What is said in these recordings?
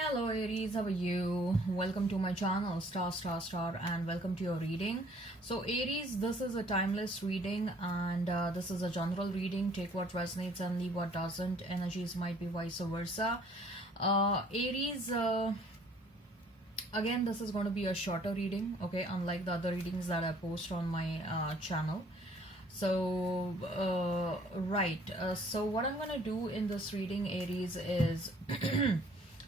Hello Aries, how are you? Welcome to my channel Star, and welcome to your reading. So Aries, this is a timeless reading and this is a general reading. Take what resonates and leave what doesn't. Energies might be vice versa. Aries, again this is going to be a shorter reading, okay, unlike the other readings that I post on my channel. So so what I'm going to do in this reading, Aries, is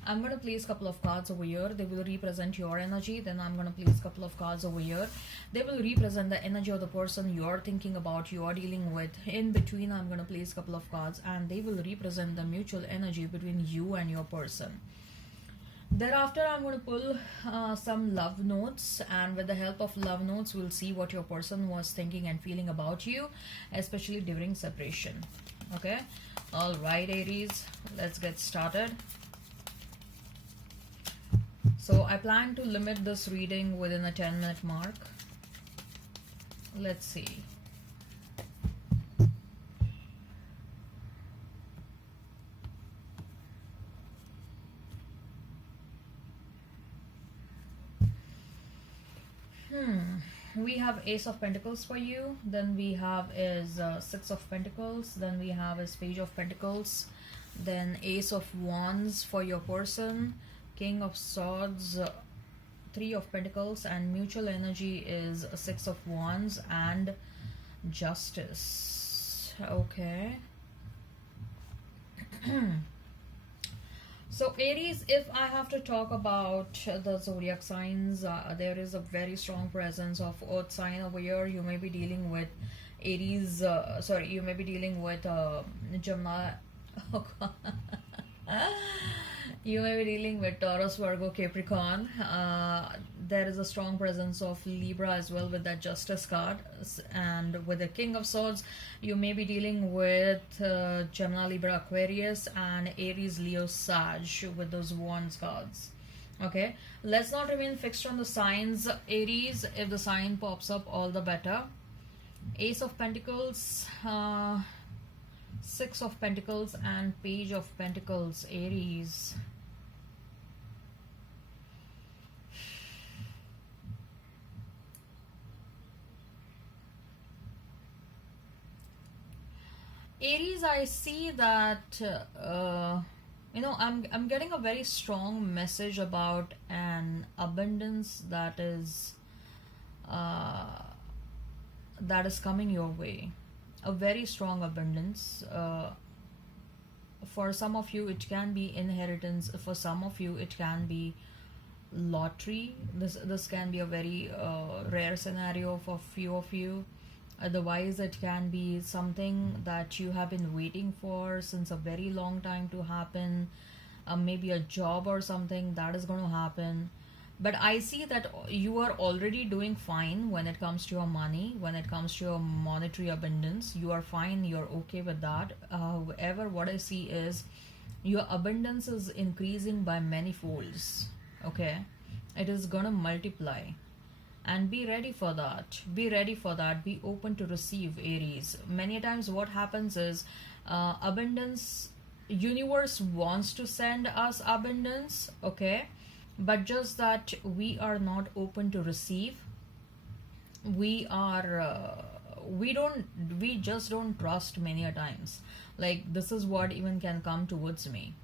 I'm going to place a couple of cards over here. They will represent your energy. Then I'm going to place a couple of cards over here. They will represent the energy of the person you're thinking about, you're dealing with. In between, I'm going to place a couple of cards and they will represent the mutual energy between you and your person. Thereafter, I'm going to pull some love notes, and with the help of love notes, we'll see what your person was thinking and feeling about you, especially during separation. Okay, all right, Aries, let's get started. So I plan to limit this reading within a 10-minute mark. Let's see. We have Ace of Pentacles for you. Then we have is Six of Pentacles. Then we have is Page of Pentacles. Then Ace of Wands for your person. King of Swords, Three of Pentacles, and mutual energy is Six of Wands and Justice. Okay. So Aries, if I have to talk about the zodiac signs, there is a very strong presence of earth sign over here. You may be dealing with Aries, you may be dealing with Gemini. Oh, God. You may be dealing with Taurus, Virgo, Capricorn. There is a strong presence of Libra as well with that Justice card. And with the King of Swords, you may be dealing with Gemini, Libra, Aquarius, and Aries, Leo, Sag with those Wands cards. Okay, let's not remain fixed on the signs, Aries. If the sign pops up, all the better. Ace of Pentacles, Six of Pentacles, and Page of Pentacles, Aries. Aries, I see that I'm getting a very strong message about an abundance that is coming your way. A very strong abundance. For some of you, it can be inheritance. For some of you, it can be lottery. This can be a very rare scenario for few of you. Otherwise, it can be something that you have been waiting for since a very long time to happen. Maybe a job or something that is going to happen. But I see that you are already doing fine when it comes to your money, when it comes to your monetary abundance. You are fine, you're okay with that. However, what I see is your abundance is increasing by many folds. Okay, it is gonna multiply. And be ready for that. Be ready for that. Be open to receive, Aries. Many times what happens is abundance, universe wants to send us abundance, okay, but just that we are not open to receive. We are we just don't trust many a times, like this is what even can come towards me,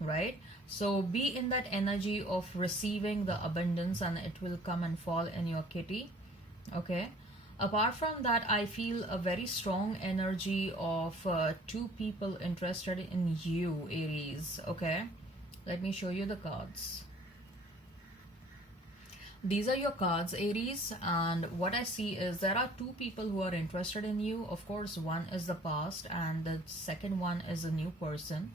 right? So be in that energy of receiving the abundance and it will come and fall in your kitty. Okay, apart from that, I feel a very strong energy of two people interested in you, Aries. Okay, let me show you the cards. These are your cards, Aries, and what I see is there are two people who are interested in you. Of course, one is the past and the second one is a new person,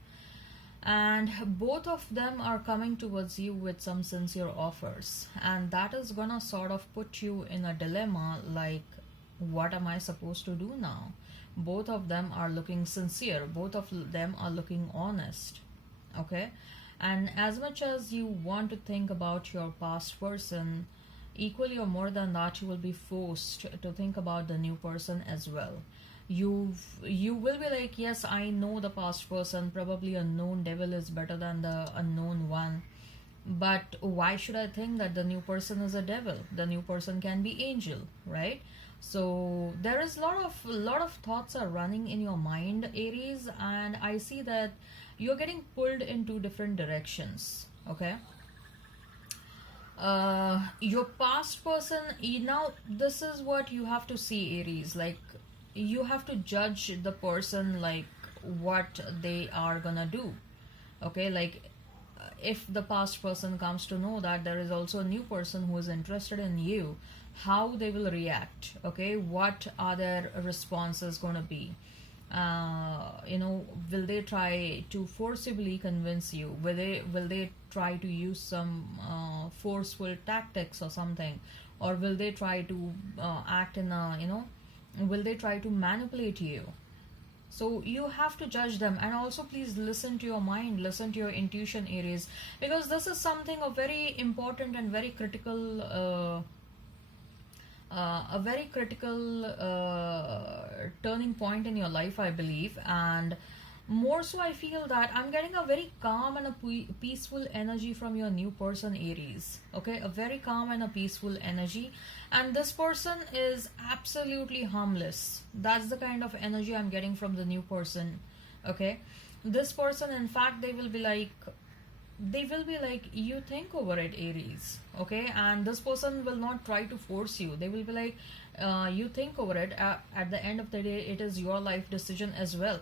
and both of them are coming towards you with some sincere offers, and that is gonna sort of put you in a dilemma, like what am I supposed to do now? Both of them are looking sincere, both of them are looking honest. Okay, and as much as you want to think about your past person, equally or more than that, you will be forced to think about the new person as well. You will be like, yes, I know the past person, probably a known devil is better than the unknown one, But why should I think that the new person is a devil? The new person can be angel, right? So there is lot of thoughts are running in your mind, Aries, and I see that you're getting pulled in two different directions. Okay, your past person, now this is what you have to see, Aries. Like, you have to judge the person, like what they are gonna do. Okay, like, if the past person comes to know that there is also a new person who is interested in you, how they will react. Okay, what are their responses going to be? Will they try to forcibly convince you? Will they try to use some forceful tactics or something, or will they try to act in a, will they try to manipulate you? So you have to judge them, and also please listen to your mind, listen to your intuition, Aries, because this is something a very important and very critical, turning point in your life, I believe. And more so, I feel that I'm getting a very calm and a peaceful energy from your new person, Aries. Okay, a very calm and a peaceful energy, and this person is absolutely harmless. That's the kind of energy I'm getting from the new person. Okay, this person, in fact, they will be like, you think over it, Aries. Okay, and this person will not try to force you. They will be like, you think over it. At the end of the day, it is your life decision as well.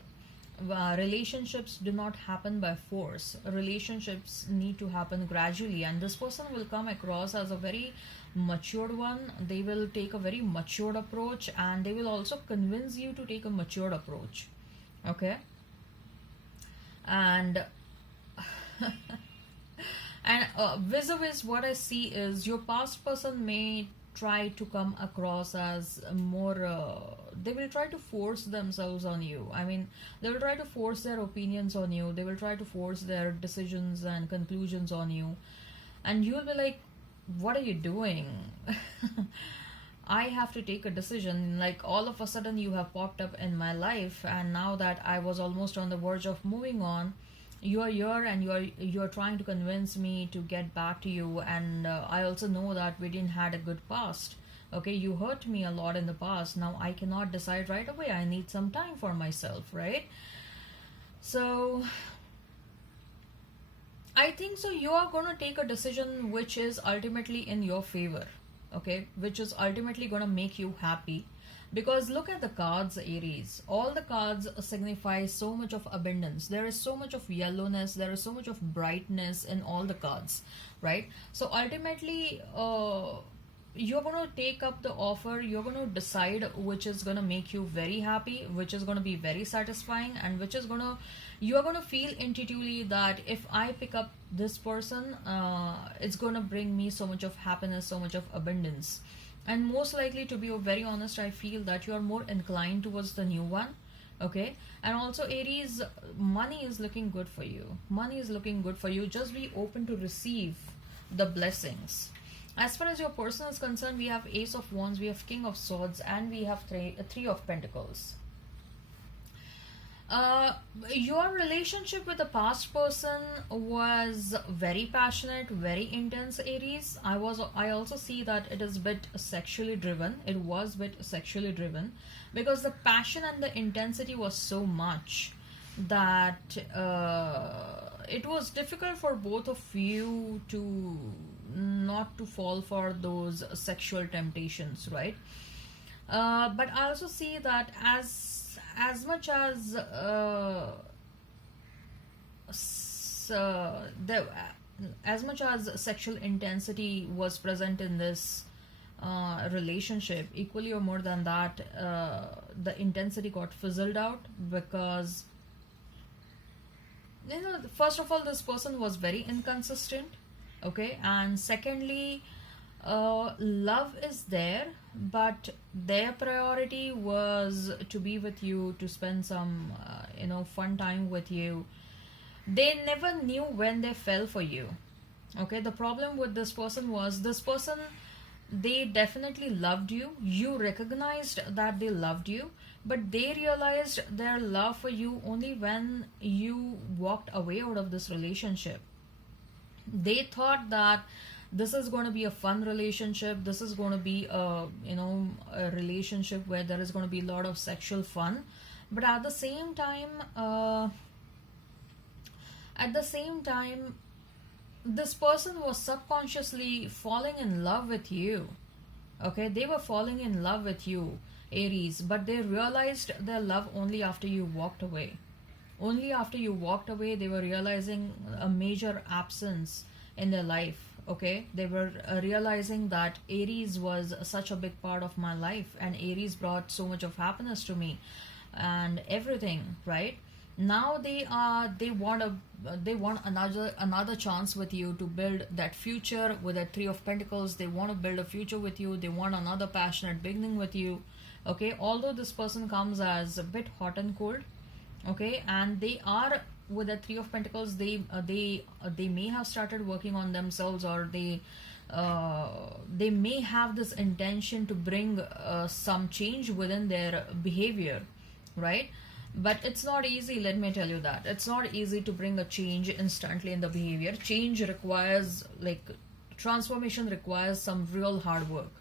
Relationships do not happen by force. Relationships need to happen gradually, and this person will come across as a very matured one. They will take a very matured approach, and they will also convince you to take a matured approach. Okay, and and vis-a-vis, what I see is your past person may try to come across as more. They will try to force themselves on you. I mean, they will try to force their opinions on you. They will try to force their decisions and conclusions on you, and you will be like, "What are you doing?" I have to take a decision. Like, all of a sudden, you have popped up in my life, and now that I was almost on the verge of moving on, you are here, and you are trying to convince me to get back to you. And I also know that we didn't had a good past. Okay, you hurt me a lot in the past. Now I cannot decide right away. I need some time for myself, right? So I think so. You are going to take a decision which is ultimately in your favor, okay? Which is ultimately going to make you happy. Because look at the cards, Aries. All the cards signify so much of abundance. There is so much of yellowness. There is so much of brightness in all the cards, right? So ultimately, you're going to take up the offer. You're going to decide which is going to make you very happy, which is going to be very satisfying, and which is going to, you're going to feel intuitively that if I pick up this person, it's going to bring me so much of happiness, so much of abundance. And most likely, to be very honest, I feel that you are more inclined towards the new one. Okay, and also, Aries, money is looking good for you. Money is looking good for you. Just be open to receive the blessings. As far as your person is concerned, we have Ace of Wands, we have King of Swords, and we have Three of Pentacles. Uh, your relationship with the past person was very passionate, very intense, Aries. I also see that it is bit sexually driven. It was bit sexually driven because the passion and the intensity was so much that it was difficult for both of you to not to fall for those sexual temptations, right? But I also see that as much as the as much as sexual intensity was present in this relationship, equally or more than that, the intensity got fizzled out because, first of all, this person was very inconsistent. Okay, and secondly, love is there, but their priority was to be with you, to spend some fun time with you. They never knew when they fell for you. Okay, the problem with this person was, this person, they definitely loved you. You recognized that they loved you, but they realized their love for you only when you walked away out of this relationship. They thought that this is going to be a fun relationship, this is going to be a, a relationship where there is going to be a lot of sexual fun. But at the same time, this person was subconsciously falling in love with you. Okay, they were falling in love with you, Aries, but they realized their love only after you walked away. Only after you walked away, they were realizing a major absence in their life. Okay, they were realizing that Aries was such a big part of my life, and Aries brought so much of happiness to me and everything, right? Now they want another chance with you to build that future with a Three of Pentacles. They want to build a future with you. They want another passionate beginning with you. Okay, although this person comes as a bit hot and cold, okay, and they are with the Three of Pentacles, they may have started working on themselves, or they may have this intention to bring some change within their behavior, right? But it's not easy, let me tell you that it's not easy to bring a change instantly in the behavior. Change requires, like, transformation requires some real hard work.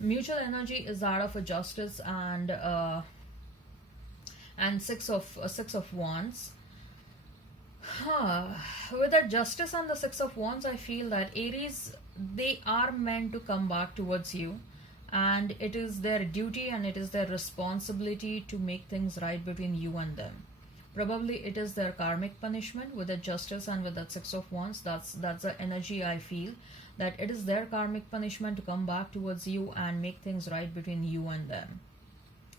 Mutual energy is that of a Justice and six of wands. With the Justice and the Six of Wands, I feel that Aries, they are meant to come back towards you, and it is their duty and it is their responsibility to make things right between you and them. Probably it is their karmic punishment with the Justice and with that Six of Wands. That's the energy I feel, that it is their karmic punishment to come back towards you and make things right between you and them.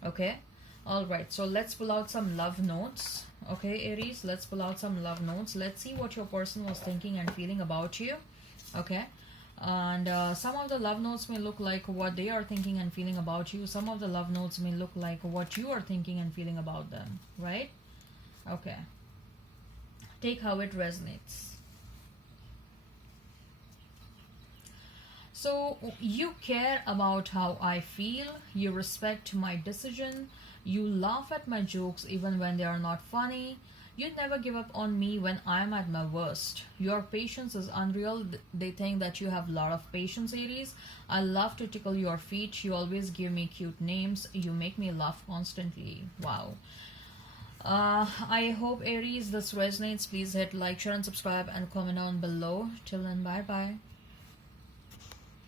Okay, all right, so let's pull out some love notes. Okay, Aries, let's pull out some love notes. Let's see what your person was thinking and feeling about you. Okay, and some of the love notes may look like what they are thinking and feeling about you. Some of the love notes may look like what you are thinking and feeling about them, right? Okay, take how it resonates. So you care about how I feel, you respect my decision, you laugh at my jokes even when they are not funny. You never give up on me when I am at my worst. Your patience is unreal. They think that you have a lot of patience, Aries. I love to tickle your feet. You always give me cute names. You make me laugh constantly. Wow. I hope, Aries, this resonates. Please hit like, share, and subscribe, and comment down below. Till then, bye bye.